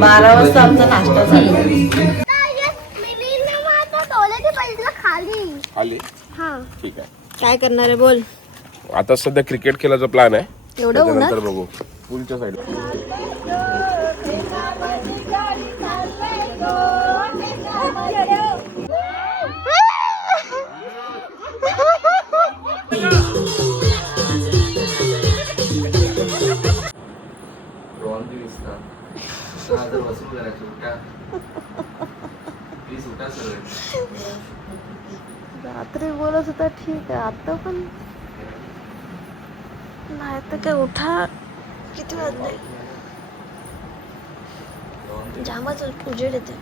बारा वाजता आमचा नाश्ता झाला. खाली हा ठीक आहे. काय करणार आहे बोल. आता सध्या क्रिकेट खेळायचा प्लॅन आहे. एवढं उन्हात त्यानंतर बघू पूलच्या साईड. रात्री बोलत होता ठीक आहे, आता पण नाही तर काय. उठा किती वाजले, जामच उजेड येते.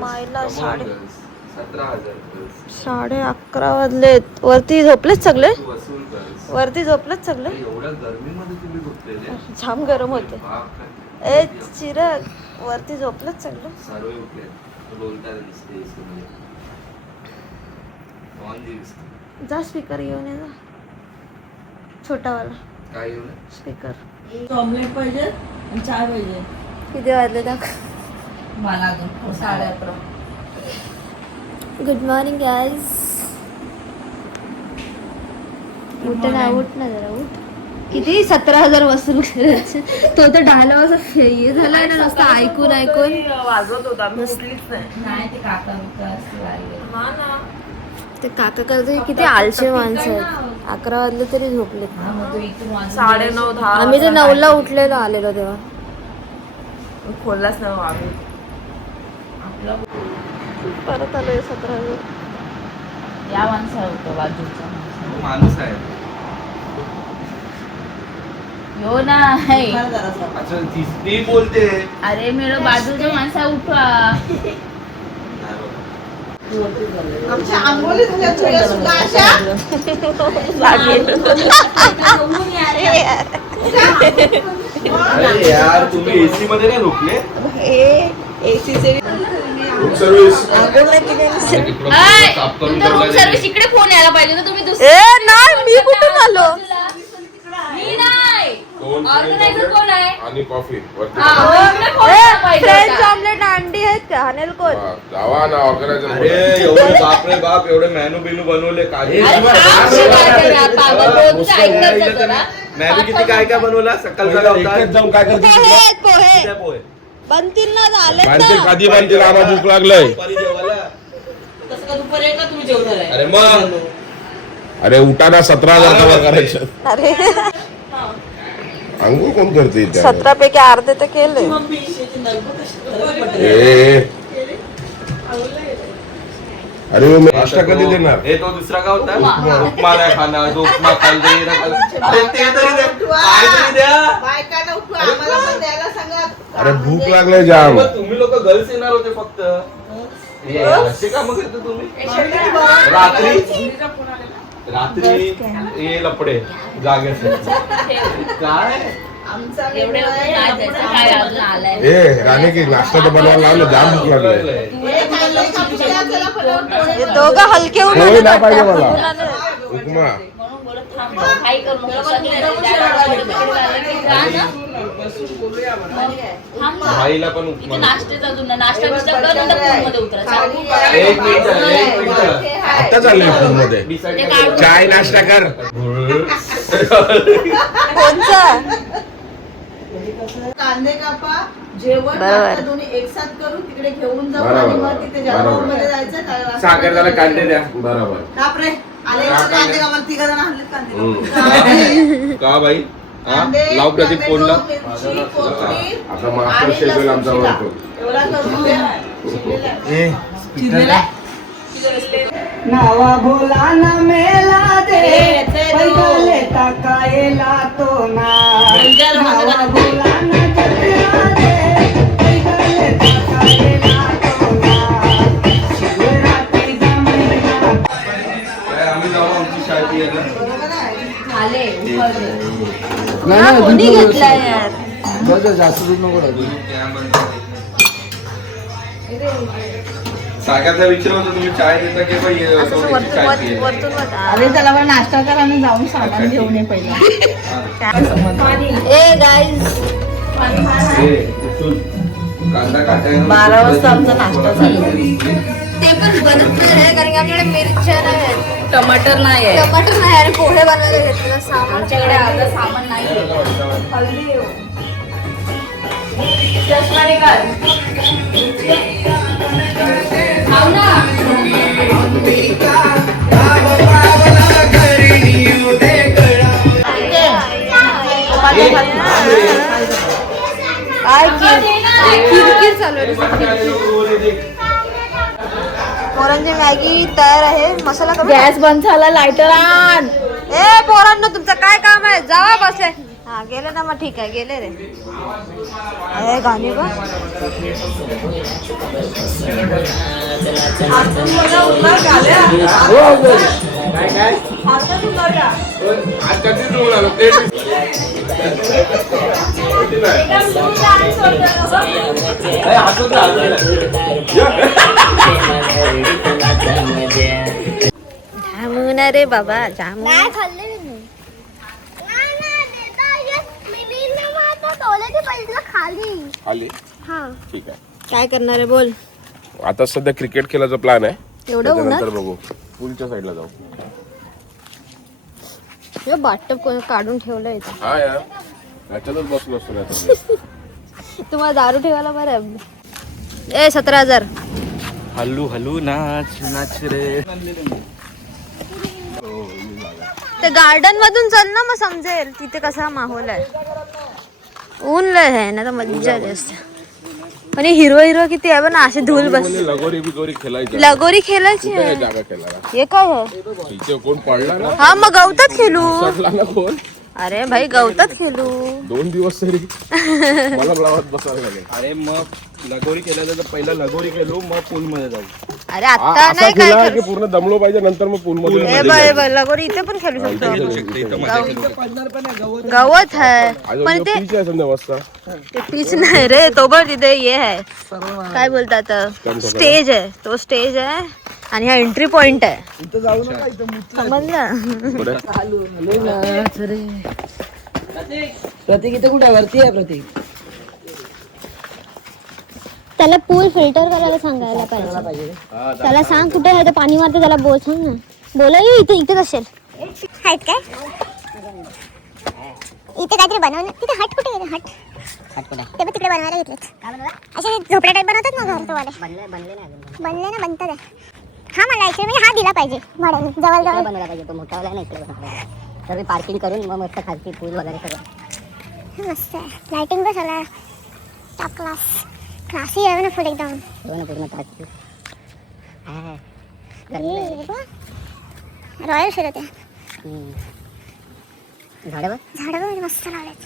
मायला 11:30 वाजलेत. वरती झोपलेच सगळे, वरती झोपलेच सगळे. जाम गरम होते. ए चिरक, वरती झोपलेच सगळे. जा स्पीकर घेऊन ये जा, छोटावाला काय घेऊन स्पीकर. ऑमलेट पाहिजे आणि चहा पाहिजे. किती वाजले दाख मला 11:30. Good morning guys. उठ ना, उठ ना जरा, उठ. किती 17,000 वसूल करायचे. तो तर डायलॉग असं हे झालाय ना, नुसतं ऐकून ऐकून वाजवत होता, मी उठलीच नाही. ते काका ते काका करतो. किती आळशी माणसं आहेत. 11 वाजले तरी झोपले. 9:30 10. आम्ही तर 9ला उठलेलो आलेलो तेव्हा. खोललाच नाही आम्ही. परत आलोय 17,000. या माणसा होतो बाजूचा माणूस आहे. यो नाही. अच्छा ती बोलते. अरे मेरा बाजूचा माणसा उठवा. यार तुम्ही एसी मध्ये नाही झोपले. रूम सर्व्हिस इकडे फोन यायला पाहिजे तर तुम्ही नाही, मी कुठून आलो. मी नाही. ऑर्गनायझर कोण आहे? आणि कॉफी फ्रेंच ऑमलेट अंडी आहेत का? अनिल कोण? जावा ना ऑर्गनायझर. अरे एवढे बाप रे बाप, एवढे मेनू बिनू बनवले. काय मेनू किती काय काय बनवला. सकाळचा जाऊन काय करते पोहे बनतील ना, झाले बांधतील कधी बांधतील. आम्हाला भूक लागलंय. अरे मग अरे उठाना. 17,000 करायचं. अरे अंघोळ कोण करते 17 पैकी अर्धे तर केले. अरे मी नाश्ता कधी देणार. हे तो दुसरा का होता. उपमा नाही खाणार. तो उपमा खाल्ले. अरे ते तरी द्या. काय तरी द्या. अरे भूक लागले जाम. तुम्ही लोक गर्ल्स येणार होते फक्त. असे का मग येतो तुम्ही. रात्री ये लपडे जाग्यासाठी काय. ए राणे की नाश्ता तर बनवायला लावलं. जाम भूक लागले. दोघं हलके पोहे नाही पाहिजे मला. उपमा भाईला पण उपमा. एक मिनिट आता चाललंय फोन मध्ये. चाय नाश्ता कर. कांदे कापा, जेवण नाश्ता दोन्ही एक साथ करू, तिकडे घेऊन जाऊ आणि मग तिथे मध्ये जायचं. साखर जरा कांदे द्या. बरोबर. बापरे, आले कांदे कापा. 3 जण आणले कांदे. का बाई. लाव प्रदीप फोनला. आता मास्टर शेड्यूल आमचा वरतो. एवढा करून नावा भोला ना मेला दे पैदले ताकायला तो ना. नावा भोला ना जत्रा दे पैदले ताकायला तो ना. शिवरात्री जमला. आम्ही जाऊ आमची शाळेत येणार. कोणी घेतला यार. जास्त दूर नको. सागरला विचारलं होतं तुम्ही चाय देता की बाई असं सोन्याची वरतून चाय वर- पियेल? वरतून वर- अरे त्याला बरं नाश्ता कर आणि जाऊन सामान घेऊन ये पहिला. ए गाईज हे, उचल. कांदा काटायला 12 वाजता आमचा नाश्ता झाला. ते पण बनत नाही रे, कारण की आमच्याकडे मिरच्या नाही आहेत, टमाटर नाही आहे टमाटर नाही आणि पोहे बनवायला घेतलं सामान आमच्याकडे आता सामान नाही चष्माने काढ. खाऊ ना. काय किरकिर चालू आहे नुसती किरकिर. पोरांची मॅगी तयार आहे, मसाला कमी गॅस बंद झाला, लायटर आण. ए पोरांनो तुमचं काय काम आहे, जावा बसले. हा गेले ना, मग ठीक आहे, गेले रे. अरे गाणी बघ. जामुन रे बाबा, जामुन. खाली ठीक आहे. काय करणार आहे बोल. आता सध्या क्रिकेट खेळायचा प्लॅन आहे, एवढं उन्हात त्याच्यानंतर बघू पूलच्या साईडला जाऊ. बाटप काढून ठेवलं इथं. हा यार, त्याच्यातच बसलो असतो नाही. तुम्हाला दारू ठेवायला बरं. ए 17,000. हल्लू हल्लू नाच नाच रे. ते गार्डन मधून चल ना, मग समजेल तिथे कसा माहोल आहे. ऊन लय आहे ना, तर मज्जा आली असते. पण हिरवं हिरवं किती आहे ना, अशी धूल बस. लगोरी बिगोरी खेळायची, लगोरी खेळायची कुठे आहे आहे. जागा खेळायला? हे काय आहे? इथे कोण पडला ना, हा मग गवतात खेळू. पडला ना कोण, अरे भाई गवतात खेळू. 2 दिवस तरी मला लावत बसायला लागेल. अरे मग लगोरी केल्याचं तर पहिला लगोरी केलो, मग पूल मध्ये जाऊ. अरे आता असा नाही काय खेळा की करू. पूर्ण दमलो पाहिजे, नंतर मग पूल मध्ये ए बाय बाय, लगोरी इथे पण खेळू शकतो. गवत आहे पण ते पीच आहे समजा वाजता. ते पीच नाही रे, तो बघ तिथे हे आहे, काय बोलतात, स्टेज आहे. तो स्टेज आहे आणि हा एंट्री पॉइंट आहे. समजलं. प्रतीक इथे कुठे वरती आहे? प्रतीक त्याला पूल फिल्टर करायला सांगायला पाहिजे. त्याला सांग कुठे आहे ते पाणी मारते, त्याला बोल सांग ना. बोला ये इथे इथेच असेल. आहेत काय इथे काहीतरी बनवलं. तिथे हट कुठे गेले? हट ते पण तिकडे बनवायला घेतलेत. असे झोपड्या टाईप बनवतात ना घर वाले. बनले ना, बनतात आहे. हा मला ऍक्च्युअली हा दिला पाहिजे भाड्याने, जवळ जवळ बनवला पाहिजे. तो मोठा वाला नाही तर पार्किंग करून मग मस्त खालती पूल वगैरे सगळं मस्त आहे. लाइटिंग पण झाला, टॉप क्लास. क्लासी आहे ना फुल एकदम. पूर्ण ताजी रॉयल फिरत आहे. झाडं मस्त लावलेत.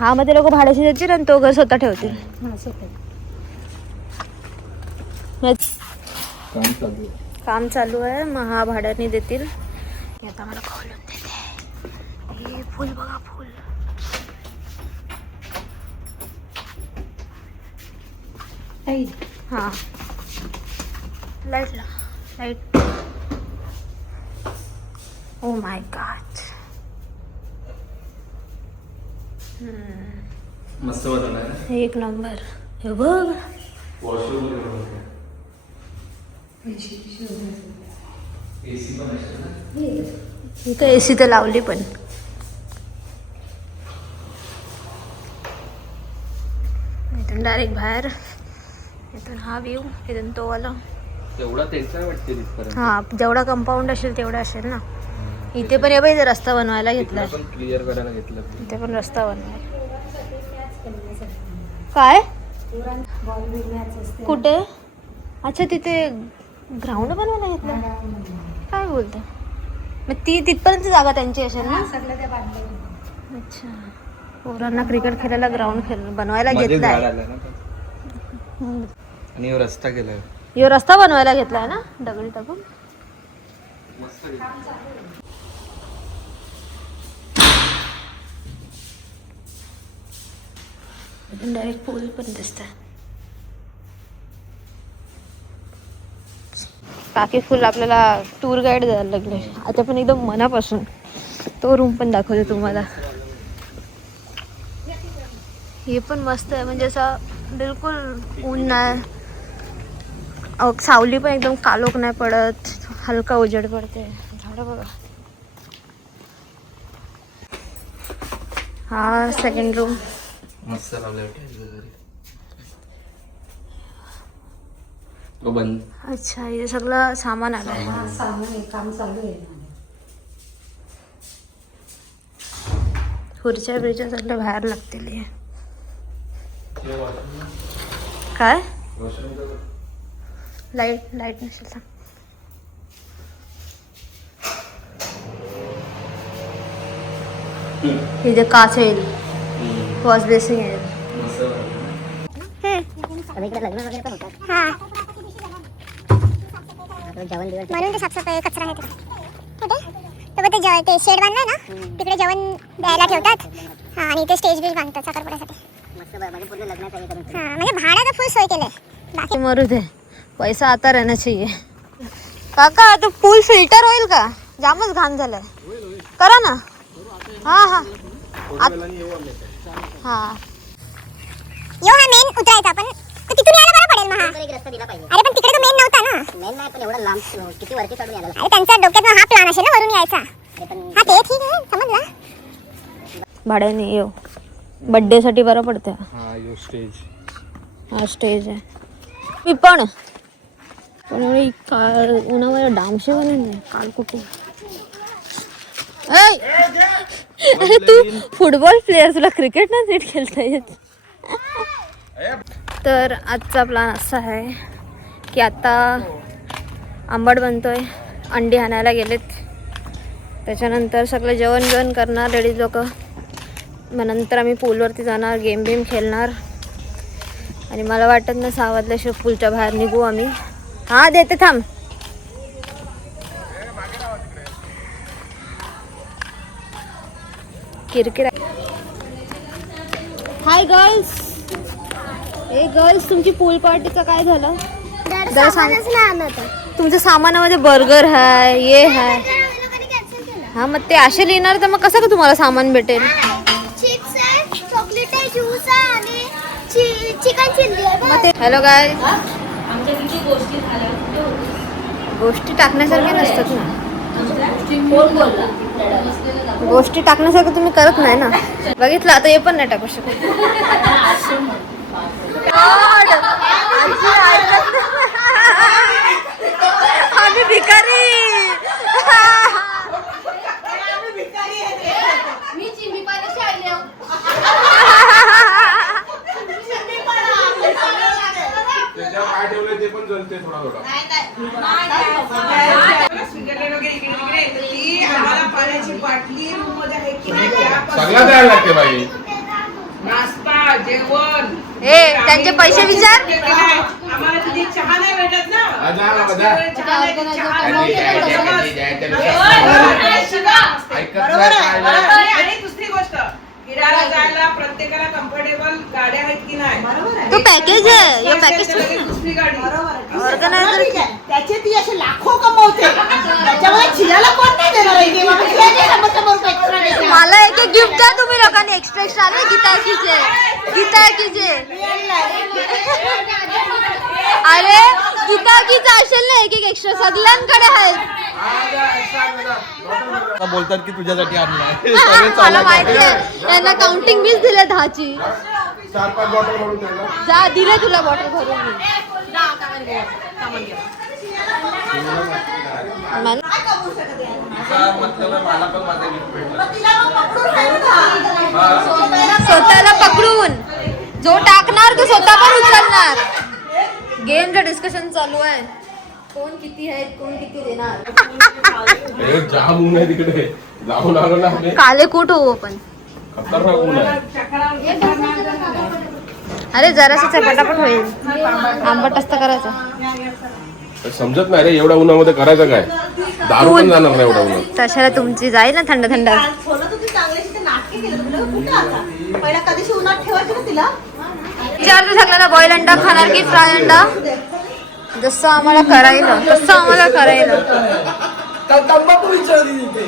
हा मध्ये लोक भाड्याशी देतील आणि तो घर स्वतः ठेवतील. काम चालू आहे, मग हा भाड्याने देतील. आता मला खोलून देते. हे फुल बघा, फुल. हा light light. O my God. मस्त वाटलं एक नंबर. हे बघ, इथं एसी तर लावली, पण इथून डायरेक्ट बाहेर. इथून हा व्ह्यू, इथून तो वाला. तेवढा त्यांचा वाटते तिथपर्यंत. हा जेवढा कंपाऊंड असेल तेवढा असेल ना. इथे पण ये बाई, रस्ता बनवायला घेतलाय. पण क्लिअर करायला घेतलं. इथे पण रस्ता बनवाय. काय कुठे? अच्छा तिथे ग्राउंड बनवायला घेतलं. काय बोलते? मग ती तिथपर्यंत जागा त्यांची असेल ना. अच्छा, पोरांना क्रिकेट खेळायला ग्राउंड बनवायला घेतलाय. आणि ह्यो रस्ता केलाय. ह्यो रस्ता बनवायला घेतलाय ना, दगडी टाकून. डायरेक्ट पूल पण दिसत. काकी फुल आपल्याला टूर गाईड द्यायला लागले आता पण एकदम मनापासून. तो रूम पण दाखवते तुम्हाला. हे पण मस्त आहे म्हणजे असं बिलकुल ऊन नाही, सावली पण एकदम कालोख नाही पडत, हलका उजेड पडते. झाडं बघा. हा सेकंड रूम. मस्त लावलं बंद. अच्छा हे सगळं सामान आलं. काम चालू आहे. खुर्च्या बिर्च्या सगळं बाहेर लागतील. काय लाईट नसेल सांग. हे जे काच येईल वॉश बेसिंग आहे. म्हणून ते साफसफाई कचरा आहे कुठे ते शेड बांधलाय ना तिकडे जेवण द्यायला ठेवतात. हा आणि ते स्टेज बीज बांधतात साखरपुड्यासाठी. हा म्हणजे भाड्याचं फुल सोय केलंय. बाकी मरू दे, पैसा आता रहना चाहिए. काका तो पूल फिल्टर होईल का? जामच घाण झालाय. करा ना. हा हा हा यो हा मेन उतरायचा आपण तर तिथून यायला बरं पडेल. मग हा एक रस्ता दिला पाहिजे. अरे पण तिकडे तो मेन नव्हता ना. मेन नाही पण एवढा लांब किती वरती चढून यायला. अरे त्यांच्या डोक्यात हा प्लॅन असेल ना वरून यायचा. हा ते ठीक आहे समजला. भाड्याने येऊ बर्थडे साठी बरं पडतं. हा यो स्टेज. हा स्टेज आहे. मी पण एवढी काल उन्हावर डामशे बनवून काल कुठे. अरे तू फुटबॉल प्लेअर, तुला क्रिकेट ना नीट खेळता येत. तर आजचा प्लॅन असा आहे की आता आंबट बनतोय, अंडी आणायला गेलेत, त्याच्यानंतर सगळं जेवण करणार लेडीज लोक. मग नंतर आम्ही पूलवरती जाणार, गेम बेम खेळणार. आणि मला वाटत ना 6 वाजल्याशिवाय पूलच्या बाहेर निघू आम्ही. हा देते थांब. किरकिर. Hi girls. ए गर्ल्स, तुमची पूल पार्टीचं काय झालं? जरा सांग. तुमच्या सामानामध्ये बर्गर आहे, ये आहे. हा मग ते असे लिहिणार तर मग कसं का तुम्हाला सामान भेटेल? चॉकलेट आहे, ज्यूस आहे आणि चिकन चिल्ली आहे. मग ते हॅलो गाय आमच्या किती गोष्टी झाल्या. गोष्टी टाकण्यासारख्या नसतात ना. कोण बोलला? गोष्टी टाकण्यासारखं तुम्ही करत नाही ना. बघितलं आता हे पण नाही टाकू शकत. आम्ही भिकारी. मी चिंबी पाण्याशी आले. त्याच्या पाय ठेवले ते पण जलते थोडा थोडा. पाण्याची बाटली रूम मध्ये आहे की नाही सगळं द्यायला लागते बाई. नाश्ता जेवण ए त्यांचे पैसे विचार. आम्हाला तिथे चहा नाही भेटत ना. जा ना बघा. आणि दुसरी गोष्ट फिरायला जायला प्रत्येकाला कम्फर्टेबल गाड्या आहेत की नाही. तो पॅकेज आहे. हे पॅकेज दुसरी गाडी ऑर्गनायझर. त्याचे ती असे लाखो कमवते. त्याच्यामुळे चिराला कोण नाही देणार आहे की बाबा चिरा दे ना, मग समोर extra द्यायचं. मला एक गिफ्ट द्या तुम्ही लोकांनी. एक्स्ट्रा आले गीता कीजे. अरे गीता कीचा असेल ना एक एक्स्ट्रा सगळ्यांकडे आहेत. बोलतात की तुझ्यासाठी आणलाय. मला माहिती आहे. त्यांना काउंटिंग मीच दिले 10ची. 4-5 बॉटल भरून द्यायला. जा दिले तुला बॉटल भरून मी. मला मतलब मला पण माझा गिफ्ट भेटला. स्वतःला पकडून जो टाकणार तो स्वतः पण उचलणार. गेमचं डिस्कशन चालू आहे. कोण किती आहेत, कोण किती देणार. हे जाम ऊन आहे तिकडे. जाऊन आलो ना आम्ही. काले कूट हो पण. खतरनाक ऊन आहे. अरे जराशीच पटापट होईल. आंबट असतं करायचं. समजत नाही रे एवढ्या उन्हामध्ये करायचं काय. दारू पण जाणार नाही एवढ्या उन्हात. तशाला तुमची जाईल ना थंड. बोलत होती चांगल्याशी ते नाटके केलं. कुठं आता पहिला कधीशी उन्हात ठेवायची ना तिला. विचारतो सगळ्यांना बॉईल अंडा खाणार की फ्राय अंडा. जसं आम्हाला करायला तंबाखू विचारली तिथे.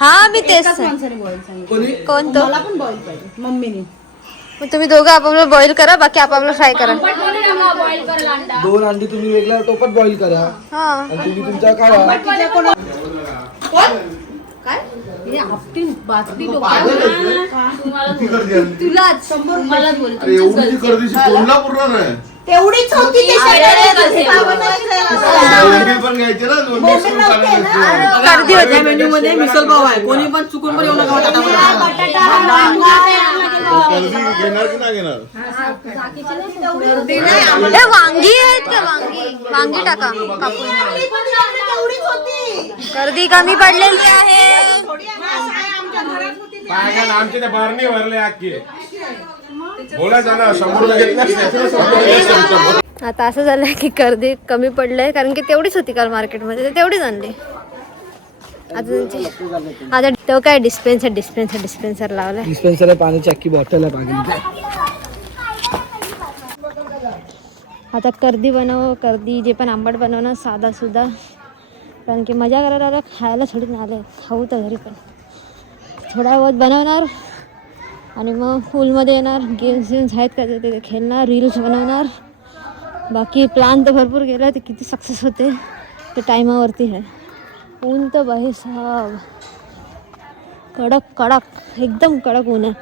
हा मी तेच कोणी कोण तो मला पण बॉईल पाहिजे मम्मीने. मग तुम्ही दोघं आपापलं बॉईल करा, बाकी आपापलं फ्राय करा. बॉईल करेल अंडा. 2 अंडी तुम्ही वेगळ्या टोपात बॉईल करा हा आणि तुम्ही तुमच्या खावा. काय हे आपटीन बाटली तुलाच तुम्हाला बोलतो. एवढी गर्दीची कोल्हापूरला नाही. तेवढीच होती ते पण घ्यायचे ना 2 गर्दी होती. मेन्यू मध्ये मिसल पाव आहे. कोणी पण चुकून पण येऊ नका घेणार की नाही घेणार. ए, वांगी आहेत का? वांगी टाका कापून. गर्दी कमी पडलेली आहे. पायाला आमचे ते बारणी भरले अख्खी. बोलायचं ना 100 घेतल्या. आता असं झालंय की गर्दी कमी पडलंय, कारण की तेवढीच होती काल मार्केटमध्ये, तर तेवढीच आणली. आता त्यांची आता तो काय डिस्पेन्सर लावलाय. डिस्पेन्सर पाण्याची अख्खी बॉटल आहे पाणी. आता कर्दी जे पण आंबट बनवणं साधा सुद्धा, कारण की मजा करायला आलं, खायला थोडी नाही आले. खाऊ तर घरी पण थोडा बहुत बनवणार आणि मग पूलमध्ये येणार, गेम्स आहेत का ते खेळणार, रील्स बनवणार. बाकी प्लॅन तर भरपूर गेला, ते किती सक्सेस होते ते टायमावरती आहे. ऊन तर बाई साहेब कडक एकदम कडक ऊन आहे.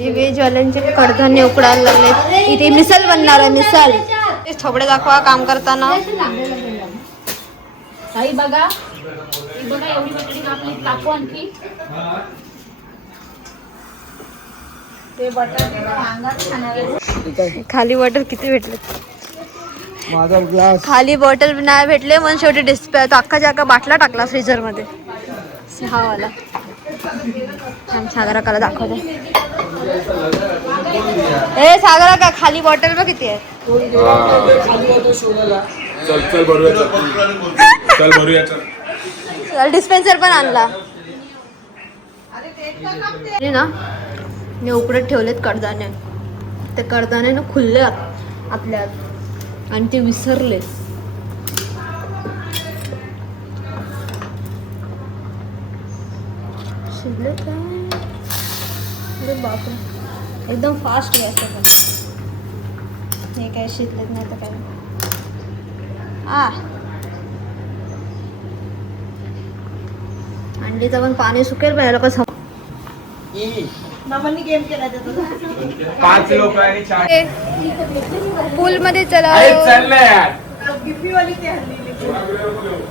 हे व्हेजवाल्यांचे कडधान्य उकडायला लागले. इथे मिसल बनणार आहे, मिसल. ते थोबडे दाखवा काम करताना. ताई बघा एवढी बटाटी कापली, कापू आणखी. ते बटाटे अंगात खाणार. खाली बॉटल किती भेटले? माझा ग्लास खाली बॉटल नाही भेटले म्हणून शेवटी डिस्प्ले तो अख्खा बाटला टाकला फ्रीजर मध्ये. हा वाला सागरा काला दाखवते. ए सागरा का खाली बॉटल बघ किती आहे. चल भरूया चल. डिस्पेन्सर पण आणला ना. मी उकडत ठेवलेत कडदाणे. ते कडदाणे ना खुलले आपल्या आणि ते विसरले. शिजले काय? अरे बापरे, एकदम फास्ट गॅस आहे पण. हे काय शिजलेत नाही तर काय. अंडीचं पण पाणी सुकेल पण याला कसं. मामांनी गेम केला त्याचा. 5 लोक आणि 4 पूल मध्ये चला. चाललंय यार. गिफ्टी वाली ते हल्ली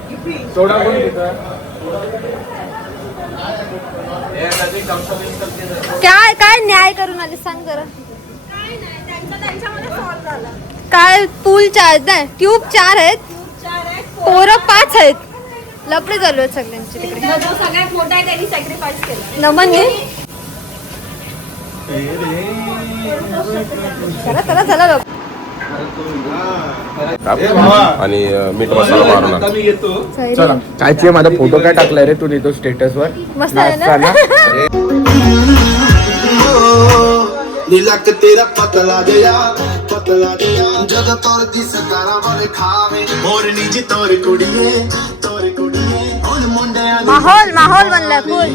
गिफ्टी. सोडा कोण घेतं? काय न्याय करून आले सांग जरा. काय पूल 4 नाही, ट्यूब 4 आहेत, पोरं 5 आहेत. लपडे चालू आहेत सगळ्यांचे तिकडे. जो सगळ्यात मोठा आहे त्यांनी सॅक्रिफाईस केला. नमन चला लोक. आणि मीठ मसाला मारून आण. मी येतो. चला कायचे माझा फोटो काय टाकलाय रे तू देतो स्टेटस वर. मस्त आहे ना. नीलक तेरा पतला गया जद तोर दिस तारा वाले खावे मोरनी जी तोर कुड़िए हुन मुंडिया माहौल बनलाय फुल.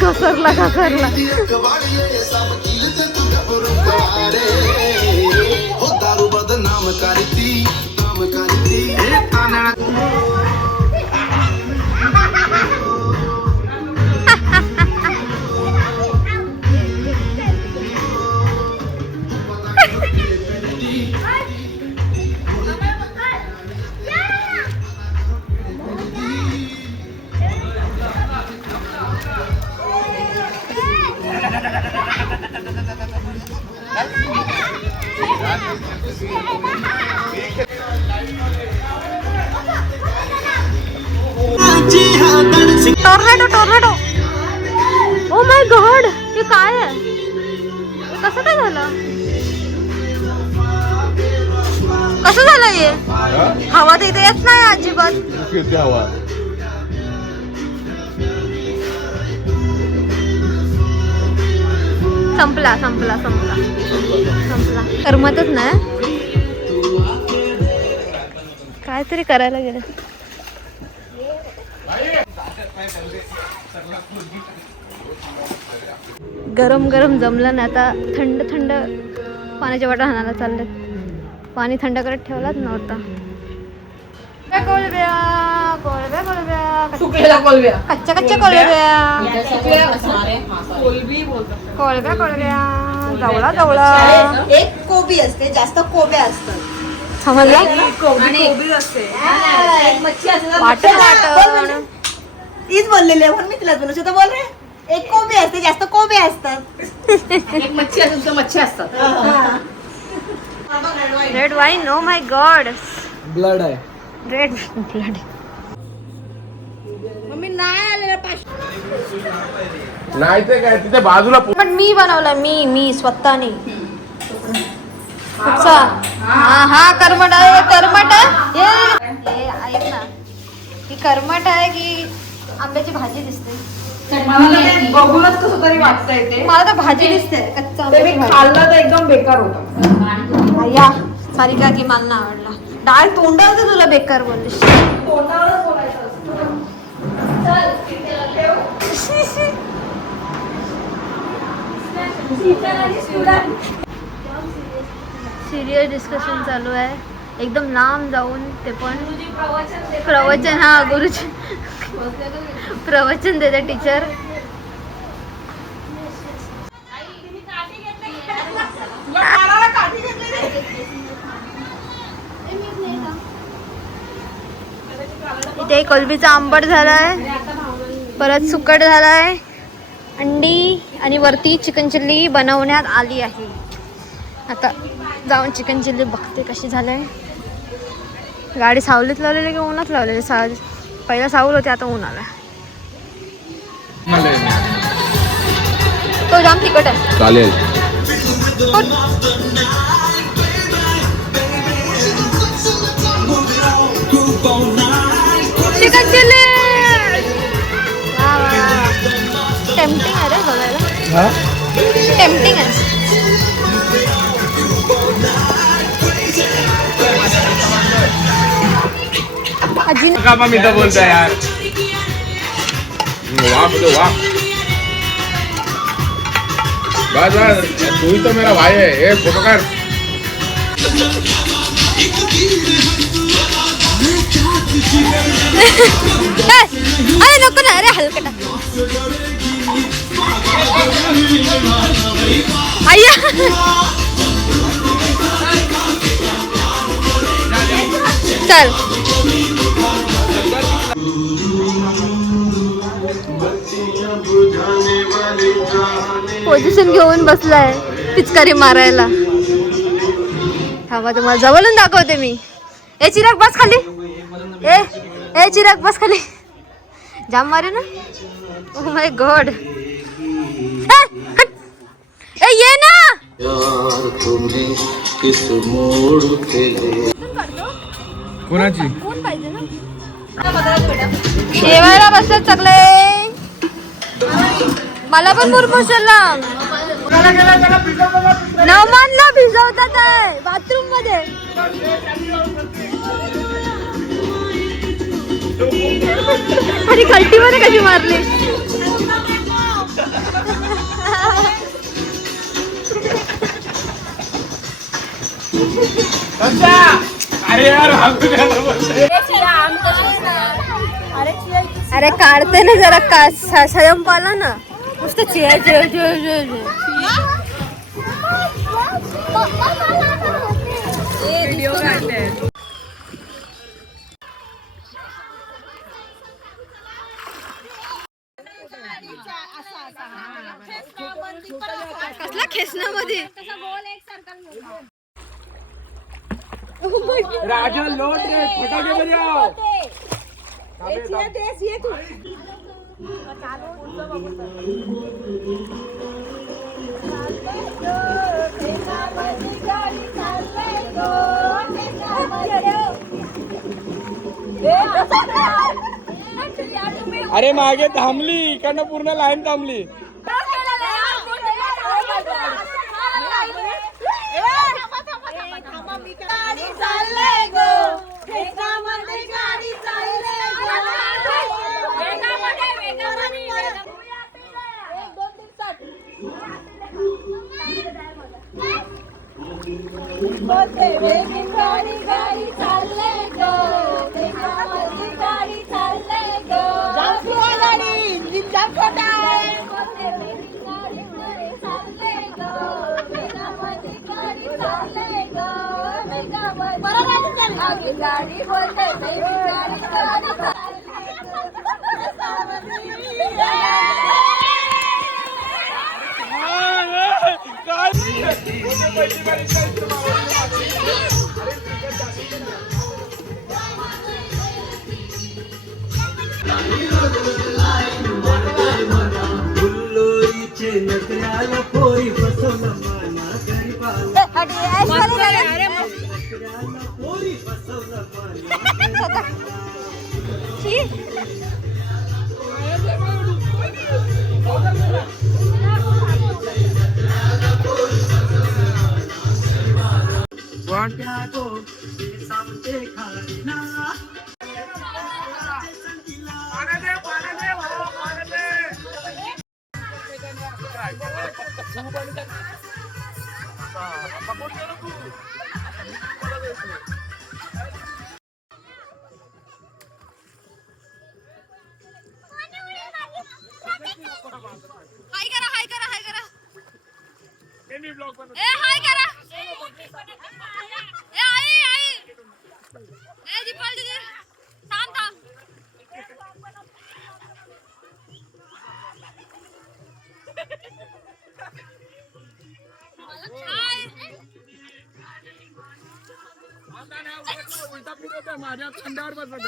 घसरला सब कील ते तू गबरू पारे हो दारू बदनाम करती ए ताना टोर्नेडो. ओ माय गॉड, हे काय आहे? कसं काय झालं? कसं झालं हे? हवा तर इथे येत नाही अजिबात. किती हवा. संपला संपला संपला संपला. करमतच नाही. काहीतरी करायला गेलं. गरम गरम जमलं ना, आता थंड थंड पाण्याच्या वाटा हाणायला चालले. पाणी थंड करत ठेवलाच नव्हता. कोलब्या कोलब्या कोलब्या सुकलेला कोलब्या. कच्च्या कच्च्या कोलब्या कोलबी बोलतात. कोलब्या कोलब्या जवळा जवळा. एक कोबी असते, जास्त कोब्या असतात. समजला? कोबी असते. वाटण वाटण. तीच बोललेली आहे म्हणून मी तिला बोलू शकतो. बोल रे. एक कोबी असते, जास्त कोबे असतात. एक मच्छी असते, मच्छी असतात. Red wine. Oh my god. Blood आहे. Red blood. मम्मी नाही आलेला नाही ते काय तिथे बाजूला पण मी बनवला. मी स्वतःने. कुठचा? हा कर्मट आहे. कर्मट आहे. हे ऐक ना, ही कर्मट आहे की आंब्याची भाजी दिसते. बघूनच कसं तरी वाटतंय ते. मला तर भाजी दिसते कच्चा आंब्याची भाजी. खाल्लं तर एकदम बेकार होतं. या सारिका की मला नाही आवडला. डाळ तोंडावर तर तुला बेकार बोललीस. तोंडावरच बोलायचं असतं. सिरियस डिस्कशन चालू आहे. एकदम लांब जाऊन. ते पण प्रवचन. हा गुरुजी प्रवचन देते टीचर. इथे कोलबीचा आंबट झालाय. परत सुकट झालाय. अंडी आणि वरती चिकन चिल्ली बनवण्यात आली आहे. आता जाऊन चिकन चिल्ली बघते कशी झालंय. गाडी सावलीत लावलेली की उन्हात लावलेली? पहिला सावल होते, आता ऊन आला. तो जाम तिखट आहे. चालेल. चिकन चिल्ली टेम्पटिंग आहे रे बघायला. टेम्पटिंग आहे. अजी का मी तर बोलतोय यार. वाह बोलो वाह. बस बस तू ही तो मेरा भाई है. ए फोटो कर. अरे नको ना. अरे हलकटा. अय्या चल. पोझिशन घेऊन बसलाय पिचकारी मारायला. थांबा तुम्हाला जवळून दाखवते मी. ए चिराग बस खाली. ए चिराग बस खाली. जाम मारे ना. ओ माय गॉड. ए ये ना. कोणाची? कोण पाहिजे ना. जेवायला बसत सगळे. मला पण मुरमुशला नवमानला भिजवतात आहे बाथरूम मध्ये. आणि खलटीमध्ये कशी मारली. अरे यार अरे काढते ना जरा का स्वयं पाला ना. नुसतं चिया चिया चिया चिया. कसला खेचण्यामध्ये. राजा लोट रे फटाके बरे आओ. अरे मागे थांबली इकडनं पूर्ण लाईन थांबली. गाडी बोलते माझ्या खांद्यावर बसत.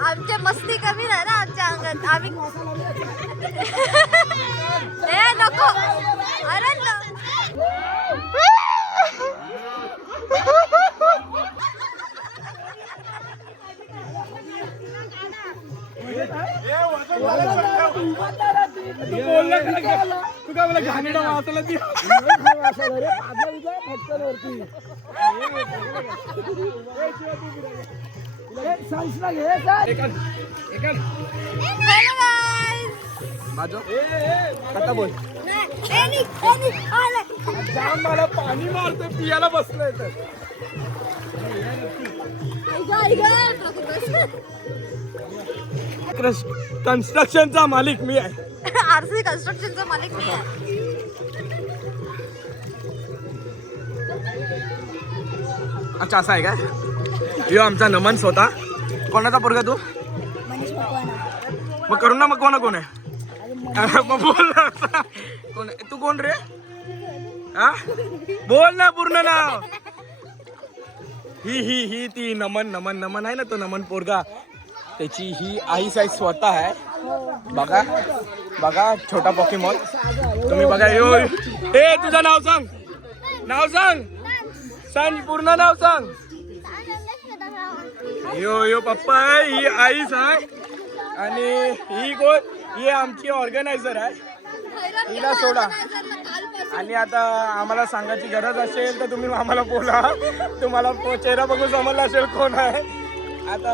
आमच्या मस्ती कमी नाही ना आमच्या अंगात. आम्ही ए नको अरे तू काय मला घाणेरडा वाचला ती बोल. मला पाणी मारतोय पियाला बसलोय तर कन्स्ट्रक्शनचा मालिक मी आहे. आरसी कन्स्ट्रक्शनचा मालिक मी आहे. अच्छा असं आहे काय? यो आमचा नमन स्वतः. कोणाचा पोरगा तू? मग करू ना. मग कोण आहे? मग बोल ना. कोण तू? कोण रे? हा बोल ना पूर्ण नाव. ही ती नमन आहे ना, तो नमन पोरगा. त्याची ही आई साई स्वतः आहे. बघा छोटा पॉकीमॉन तुम्ही बघा. यो ए तुझं नाव सांग पूर्ण नाव सांग. यो पप्पा आहे, ही आई सांग. आणि ही कोण? ही आमची ऑर्गनायझर आहे. हिला सोडा. आणि आता आम्हाला सांगायची गरज असेल तर तुम्ही आम्हाला बोला. तुम्हाला चेहरा बघून समजला असेल कोण आहे. आता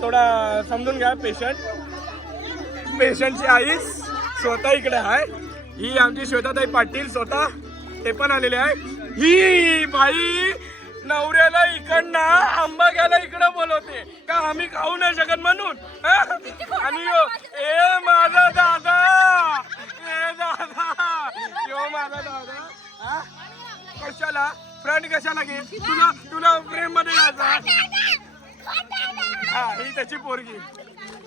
थोडा समजून घ्या. पेशंटची आई स्वतः इकडे आहे. ही आमची श्वेताताई पाटील स्वतः ते पण आलेले आहे. ही बाई नवऱ्याला इकडनं आंबा घ्यायला इकडे बोलवते का आम्ही खाऊ नाही शकत म्हणून. आणि ए माझा दादा, ए दादा, यो माझा दादा. कशाला फ्रंट तुला प्रेम मध्ये घ्यायचा. हा ही त्याची पोरगी.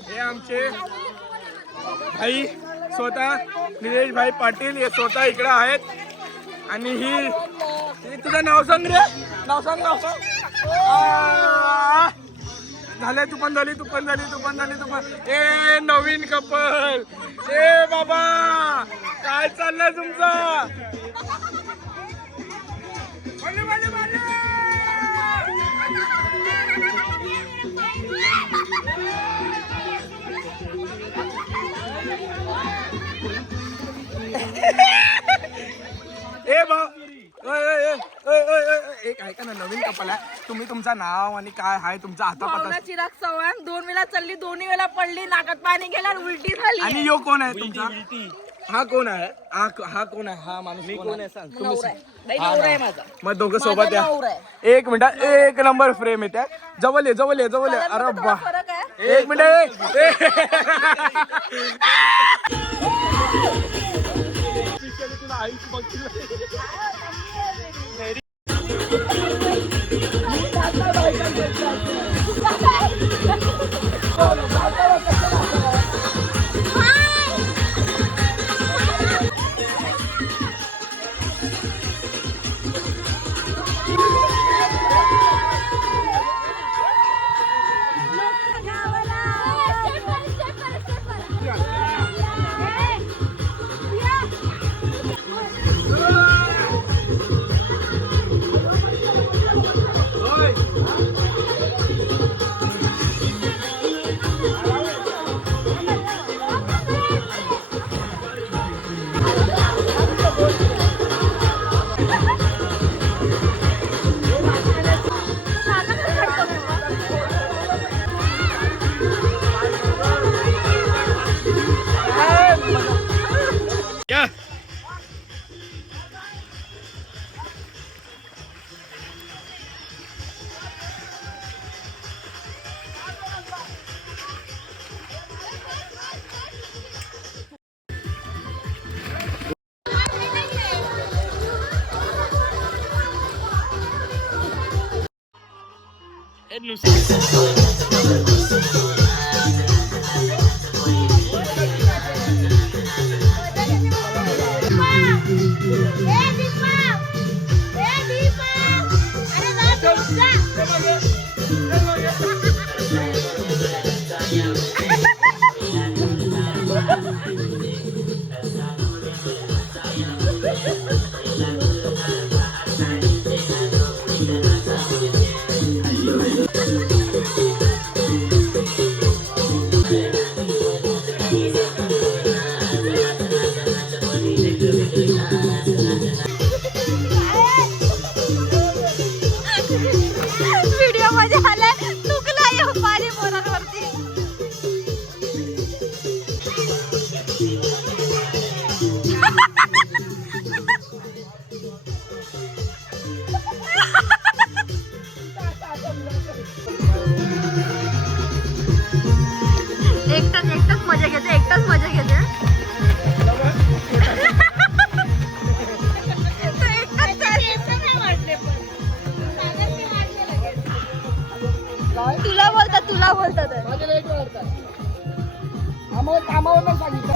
हे आमचे आई स्वतः निलेश भाई पाटील हे स्वतः इकडे आहेत. आणि ही तुझं नाव सांग रे. नाव सांग. झाले तू पण झाली. ए नवीन कपल. ए बाबा काय चाललंय तुमचं. ए बा एक ऐका ना नवीन कपल आहे. तुम्ही तुमचं नाव आणि काय आहे तुमचा हातापाता. चिराग चव्हाण 2 वेळा चालली 2 वेळा पडली नाकात पाणी गेला उलटी झाली. आणि यो कोण आहे तुमचा. हा कोण आहे. हा कोण आहे. हा माणूस कोण आहे सांग. मग दोघं सोबत या. एक मिनिट. एक नंबर फ्रेम येते. जवळ ये. अरे बा एक मिनिट. व्हिडिओ मध्ये आलाय चुकला येऊ माझ्या पोरांवरती. एकटाच मजा घेते. तुला बोलतात कामावर सांगितलं.